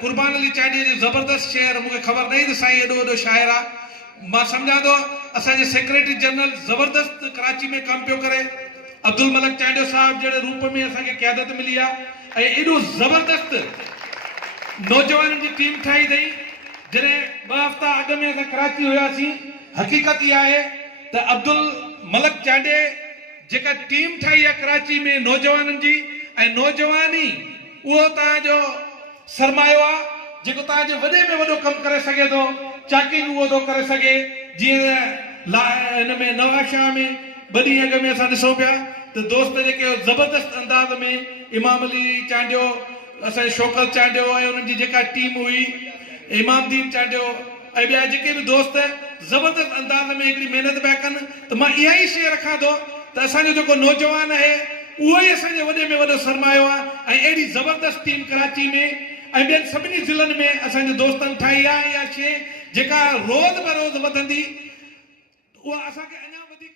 कुर्बान अली चांडियो जो जबरदस्त शेर मुझे खबर नहीं तो साईं एडो एडो शायर आ मां समझा तो असांजे सेक्रेटरी जनरल जबरदस्त कराची में कम पियो करे अब्दुल मलिक चांडियो साहब जड़े रूप में असांखे क़यादत मिली आहे ऐं एडो जबरदस्त नौजवाननि जी टीम ठाही अथई जॾहिं 2 हफ़्ता अॻु में असां कराची हुयासीं हक़ीक़त इहा आहे त अब्दुल मलिक चांडियो जेका टीम ठाही आहे कराची में नौजवाननि जी ऐं नौजवानी उहो तव्हांजो सरमायो आहे जेको तव्हांजो वॾे में वॾो कमु करे सघे थो चाकिंग उहो थो करे सघे जीअं हिन में नवाशाह में 2 ॾींहं अॻु में असां ॾिसूं पिया त दोस्त जेके ज़बरदस्त अंदाज़ में इमाम अली चांडियो असांजे शौकत चांडियो ऐं उन्हनि जी जेका टीम हुई इमामदीन चांडियो ऐं ॿिया जेके बि दोस्त ज़बरदस्त अंदाज़ में हिकिड़ी महिनत पिया कनि त मां इहा ई शइ रखां थो त असांजो जेको नौजवान आहे उहो ई असांजे वॾे में वॾो सरमायो आहे ऐं अहिड़ी ज़बरदस्त टीम कराची में ऐं ॿियनि सभिनी ज़िलनि में असांजे दोस्तनि ठाही आहे इहा शइ जेका रोज़ बरोज़ वधंदी उहा असांखे अञा वधीक